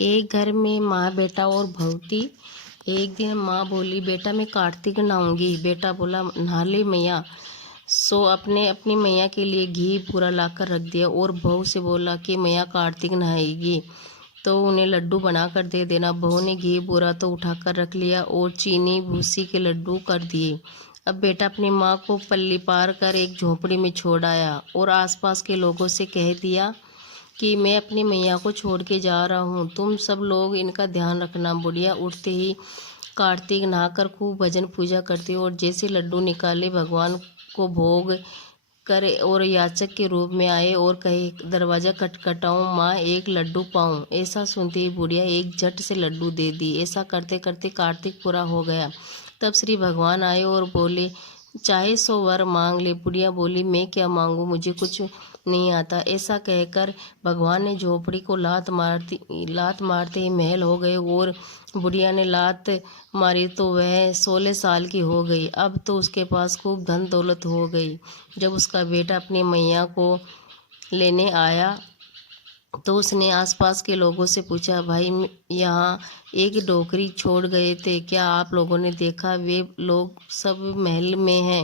एक घर में माँ बेटा और बहू थी। एक दिन माँ बोली, बेटा मैं कार्तिक नहाऊंगी। बेटा बोला, नहा ले मैया। सो अपने अपनी मैया के लिए घी पूरा लाकर रख दिया और बहू से बोला कि मैया कार्तिक नहाएगी तो उन्हें लड्डू बना कर दे देना। बहू ने घी पूरा तो उठाकर रख लिया और चीनी भूसी के लड्डू कर दिए। अब बेटा अपनी माँ को पल्ली पार कर एक झोपड़ी में छोड़ आया और आसपास के लोगों से कह दिया कि मैं अपनी मैया को छोड़ के जा रहा हूँ, तुम सब लोग इनका ध्यान रखना। बुढ़िया उठते ही कार्तिक नहाकर खूब भजन पूजा करती और जैसे लड्डू निकाले भगवान को भोग करे और याचक के रूप में आए और कहे, दरवाज़ा खटखटाऊं माँ, एक लड्डू पाऊं। ऐसा सुनते ही बुढ़िया एक झट से लड्डू दे दी। ऐसा करते करते कार्तिक पूरा हो गया। तब श्री भगवान आए और बोले, चाहे 100 वर मांग ले। बुढ़िया बोली, मैं क्या मांगू, मुझे कुछ नहीं आता। ऐसा कहकर भगवान ने झोपड़ी को लात मारते ही महल हो गए और बुढ़िया ने लात मारी तो वह 16 साल की हो गई। अब तो उसके पास खूब धन दौलत हो गई। जब उसका बेटा अपनी मैया को लेने आया तो उसने आसपास के लोगों से पूछा, भाई यहाँ एक डोकरी छोड़ गए थे, क्या आप लोगों ने देखा? वे लोग सब महल में हैं।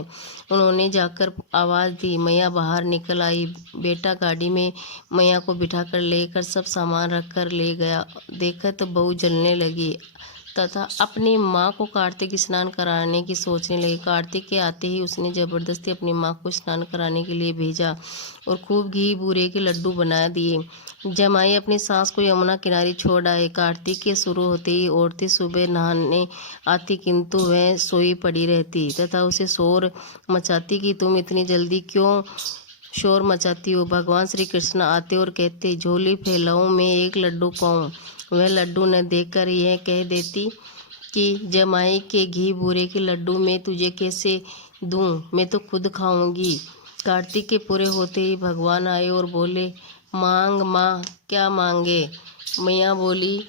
उन्होंने जाकर आवाज़ दी। मैया बाहर निकल आई। बेटा गाड़ी में मैया को बिठाकर लेकर सब सामान रख कर ले गया। देखा तो बहू जलने लगी तथा अपनी माँ को कार्तिक स्नान कराने की सोचने लगी। कार्तिक के आते ही उसने ज़बरदस्ती अपनी माँ को स्नान कराने के लिए भेजा और खूब घी बूरे के लड्डू बना दिए। जमाई अपनी सास को यमुना किनारे छोड़ आए। कार्तिक के शुरू होते ही औरतें सुबह नहाने आती, किंतु वह सोई पड़ी रहती तथा उसे शोर मचाती कि तुम इतनी जल्दी क्यों शोर मचाती हो। भगवान श्री कृष्ण आते और कहते, झोली फैलाऊं, मैं एक लड्डू पाऊं। वह लड्डू न देखकर यह कह देती कि जमाई के घी बूरे के लड्डू मैं तुझे कैसे दूं, मैं तो खुद खाऊंगी। कार्तिक के पूरे होते ही भगवान आए और बोले, मांग माँ, क्या मांगे? मैया बोली,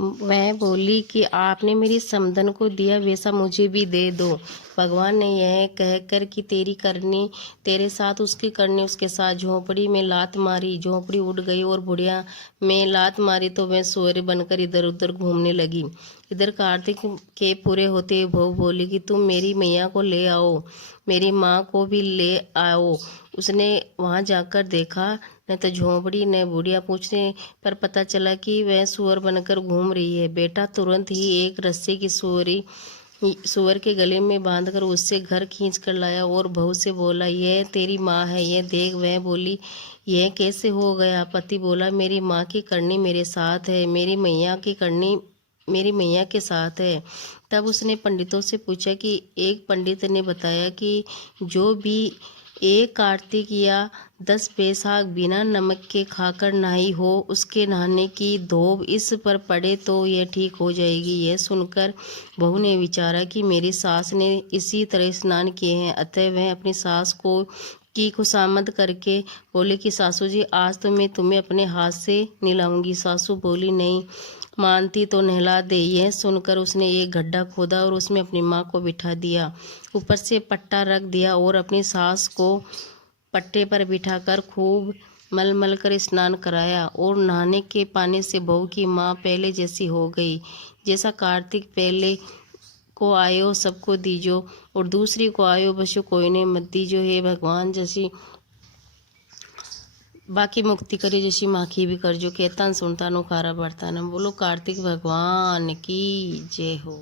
वह बोली कि आपने मेरी समधन को दिया वैसा मुझे भी दे दो। भगवान ने यह कहकर कि तेरी करनी तेरे साथ, उसकी करनी उसके साथ, झोंपड़ी में लात मारी। झोंपड़ी उड़ गई और बुढ़िया में लात मारी तो वह सूअर बनकर इधर उधर घूमने लगी। इधर कार्तिक के पूरे होते बहू बोली कि तुम मेरी मैया को ले आओ, मेरी माँ को भी ले आओ। उसने वहाँ जाकर देखा, न तो झोंपड़ी न बुढ़िया। पूछने पर पता चला कि वह सूअर बनकर घूम रही है। बेटा तुरंत ही एक रस्सी की सूअर के गले में बांधकर उससे घर खींच कर लाया और बहू से बोला, यह तेरी माँ है, यह देख। वह बोली, यह कैसे हो गया? पति बोला, मेरी माँ की करनी मेरे साथ है, मेरी मैया की करनी मेरी मैया के साथ है। तब उसने पंडितों से पूछा कि एक पंडित ने बताया कि जो भी एक कार्तिक या 10 बैसाख बिना नमक के खाकर नहाई हो, उसके नहाने की धोब इस पर पड़े तो यह ठीक हो जाएगी। यह सुनकर बहू ने विचारा कि मेरी सास ने इसी तरह स्नान किए हैं, अतः वह अपनी सास को की खुशामद करके बोले कि सासू जी, आज तो मैं तुम्हें अपने हाथ से नहलाऊंगी। सासू बोली, नहीं मानती तो नहला दे। यह सुनकर उसने एक गड्ढा खोदा और उसमें अपनी माँ को बिठा दिया, ऊपर से पट्टा रख दिया और अपनी सास को पट्टे पर बिठाकर खूब मल मल कर स्नान कराया और नहाने के पानी से बहू की माँ पहले जैसी हो गई। जैसा कार्तिक पहले को आयो सबको दीजो और दूसरी को आयो बसो कोई ने मत दीजो। हे भगवान, जैसी बाकी मुक्ति करे जैसी माखी भी कर जो, कहता सुनता नो खारा बरता न। बोलो कार्तिक भगवान की जय हो।